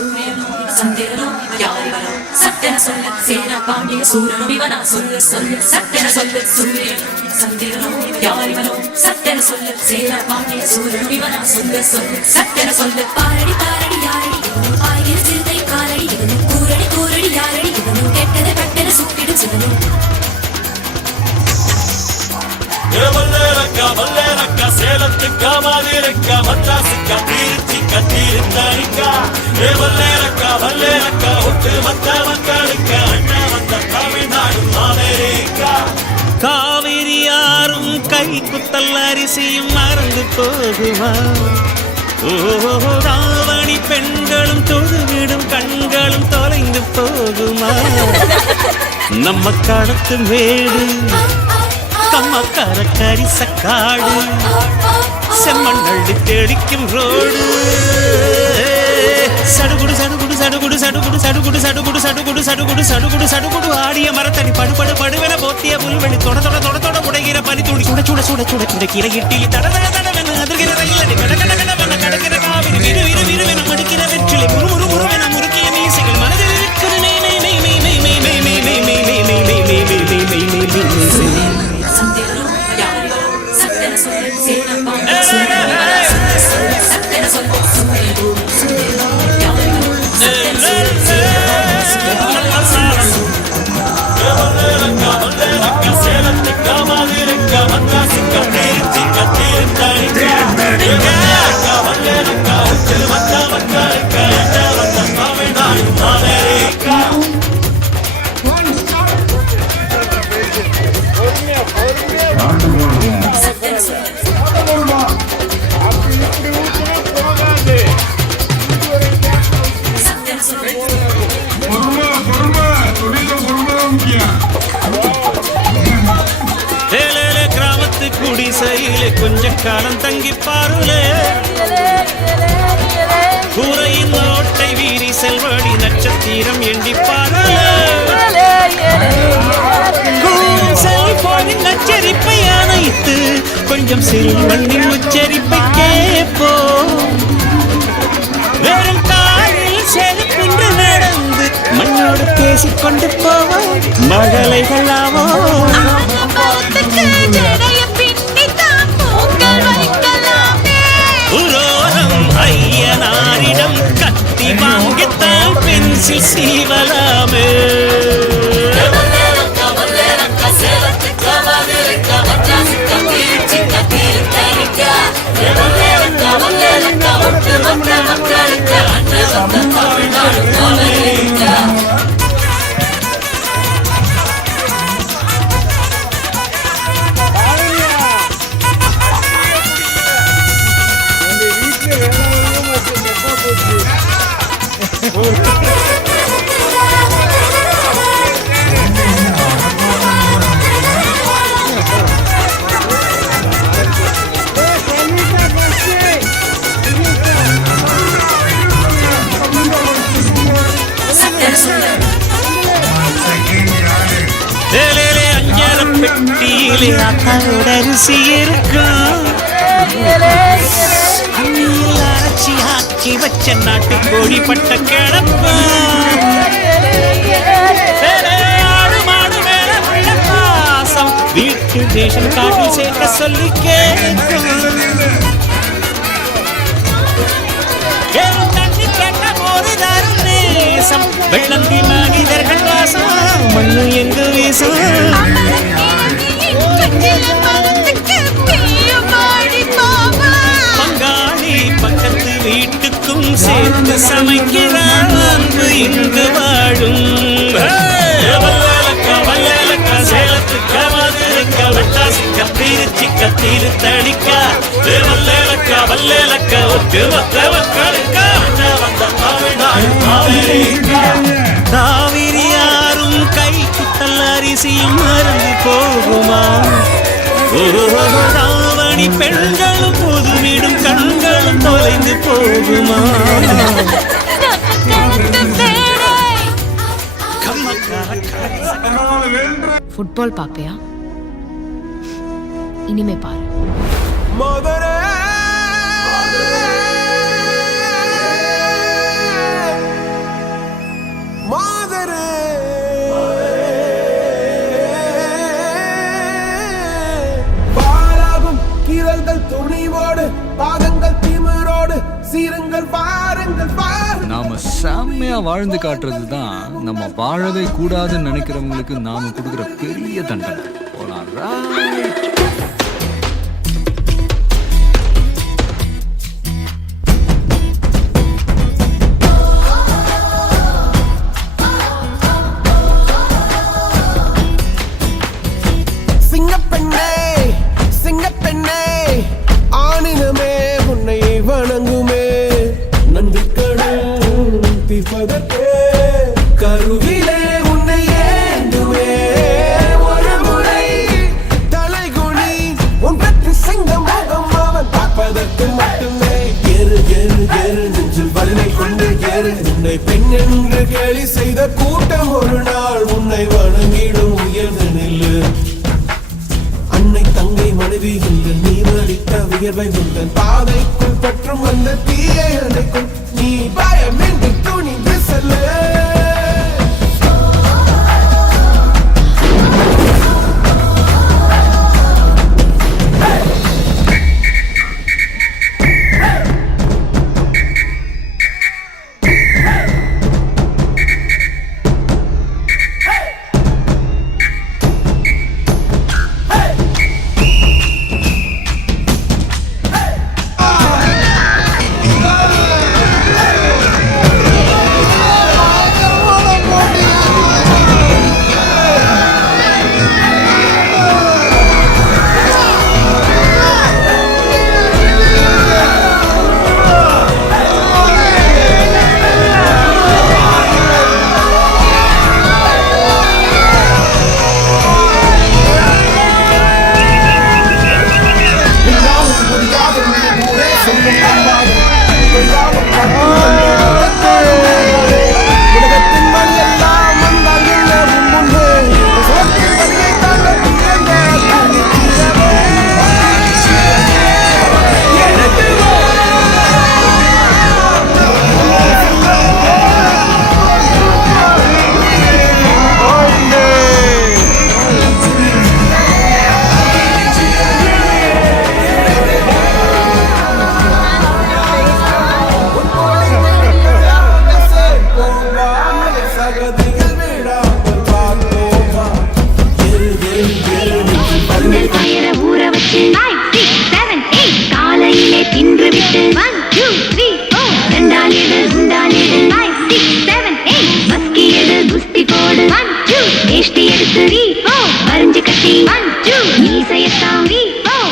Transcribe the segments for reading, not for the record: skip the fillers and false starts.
சூரியனும் சந்திரனும் யாரிவனோ சட்டென சொல்லு சேனா பாண்டிய சூரனும் இவனா சொல்லு சொல்லு சட்டென சொல்லு சூரியனும் சந்திரனும் யாரிவனோ சட்டென சொல்லு சேனா பாண்டிய சூரனும் இவனா சொல்லு சொல்லு சட்டென சொல்லு பாரடி பாரடி யாரடி இவனும் ஆகிற சிறுதை காலடி இவனும் கூரடி கூரடி யாரடி இவனும் கெட்டதை பட்டென சுட்டிடும் சிவனும் வல்லேரக்கா சேலத்துக்கா மாதிரக்கா மத்தாசுக்கா திருச்சிக்கா தீர்த்தாரிக்கா வல்லேரக்கா ஒட்டு மத்த மக்களுக்கா அண்ணா வந்த தமிழ்நாடு அமெரிக்கா காவிரி யாரும் கை குத்தல் அரிசியும் மறந்து போகுமா ராவணி பெண்களும் தொழுவிடும் கண்களும் தொலைந்து போகுமா நம்ம கடத்து மேடு கம்மக்கார கரிசக்காடு செம்மண்ணள்ளி தெளிக்கும் ரோடு சடுகுடு சடுகுடு சடுகுடு சடுகுடு சடுகுடு சடுகுடு சடுகுடு சடுகுடு சடுகுடு சடுகுடு ஆடிய மரத்தடி படுபடு படுவென போத்திய புல்வெளி தொட தொட தொட தொட உடைகிற பனி துளி சுட சுட சுட சுட சுடக்கிற இட்டிலி தட தட தடவென அதிர்கிற ரயிலடி கட கட கடவென கடக்கிற காவிரி விரு விரு விருவென மடிக்கிற வெற்றிலை முறு முறு முறுவென முறுக்கிய மீசைகள் மனதில் இருக்கிற மெய் மெய் மெய் மெய் மெய் மெய் மெய் மெய் மெய் மெய் மெய் மெய் மெய் மெய் மெய் மெய் மெய் மெய் குடிசையிலே கொஞ்ச காலம் தங்கி பாருலே கூரையின் ஓட்டை வீரி செல்வடி நட்சத்திரம் எண்ணி பாருலே செல்போனின் நச்சரிப்பை அணைத்து கொஞ்சம் செல்வண்ணின் உச்சரிப்பை கேட்போம் வெறும் காலில் செலுப்பின்று நடந்து மண்ணோடு பேசிக்கொண்டு போவோம் மழலைகளாவோ ஐயனாரிடம் கத்தி வாங்கித்தான் பென்சில் சீவலாமே பெட்டியிலே அத்தாவோட அரிசி இருக்கும் அரைச்சி ஆக்கி வச்ச நாட்டு கோழி பட்ட கிடப்பு ஆடு மாடு மேல உள்ள பாசம் வீட்டு ரேஷன் கார்டில் சேர்க்க சொல்லி கேட்கும் தண்ணி கேட்ட போது தரும் நேசம் வெள்ளந்தி மனிதர்கள் வாசம் மண்ணு எங்கு வீசம் பங்காளி பக்கத்து வீட்டுக்கும் சேர்த்து சமைக்கிறான் அன்பு இங்கு வாழும் வல்லேலக்கா சேலத்துக்கா மதுரைக்கா வட்டாசிக்கா திருச்சிக்கா தீர்த்தடிக்கா வல்லேலக்கா ஒட்டு மொத்த மக்களுக்கா காவிரி யாரும் கை குத்தல் அரிசியும் மறந்து போகுமா ராவணி பெண்களும் பொதுவிடும் கண்களும் தொலைந்து போகுமா ஃபுட்பால் பாப்பியா? இனிமே பாரு. நாம செம்மையா வாழ்ந்து காட்டுறது தான் நம்ம வாழவே கூடாதுன்னு நினைக்கிறவங்களுக்கு நாம கொடுக்குற பெரிய தண்டனை. சிங்கப்பெண்ணே ஆனினமே உன்னை வணங்குமே நன்றி கடல் தீர்ப்பதற்கே கருவிலே உன்னை ஏந்துவே ஒரு முறை தலைகுனி உன் பெற்று சிங்க முகம் அவன் பார்ப்பதற்கு மட்டுமே ஏறு ஏறு ஏறு நெஞ்சில் வலிமை கொண்டு ஏறு உன்னை பெண் என்று கேலி செய்த கூட்டம் ஒரு நாள் உன்னை வணங்கிடும் உயர்ந்து நில்லு அன்னை தங்கை மனைவி என்று நீ அளித்த உயர்வை உந்தன் பாதைக்குள் பற்றும் அந்த தீயை அணைக்கும் நீ பயமின்றி துணிந்து செல்லு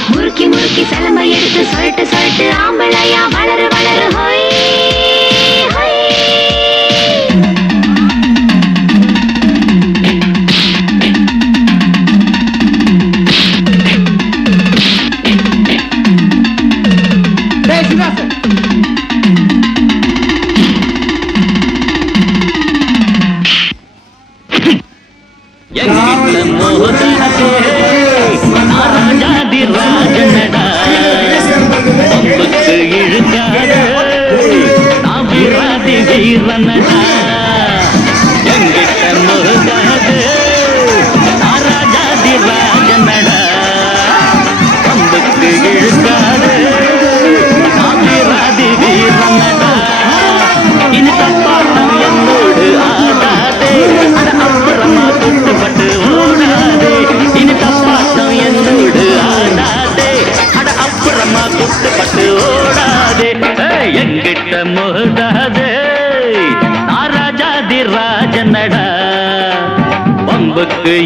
முறுக்கி முறுக்கி சலம்பை எடுத்து சொல்லிட்டு சொல்லிட்டு ஆம்பளையா வளரு வளரு ஹோய்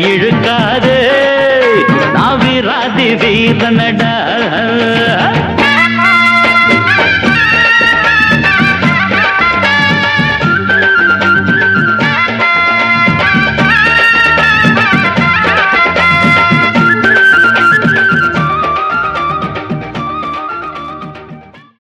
இழுக்காதே நாவிராதி வீரனடா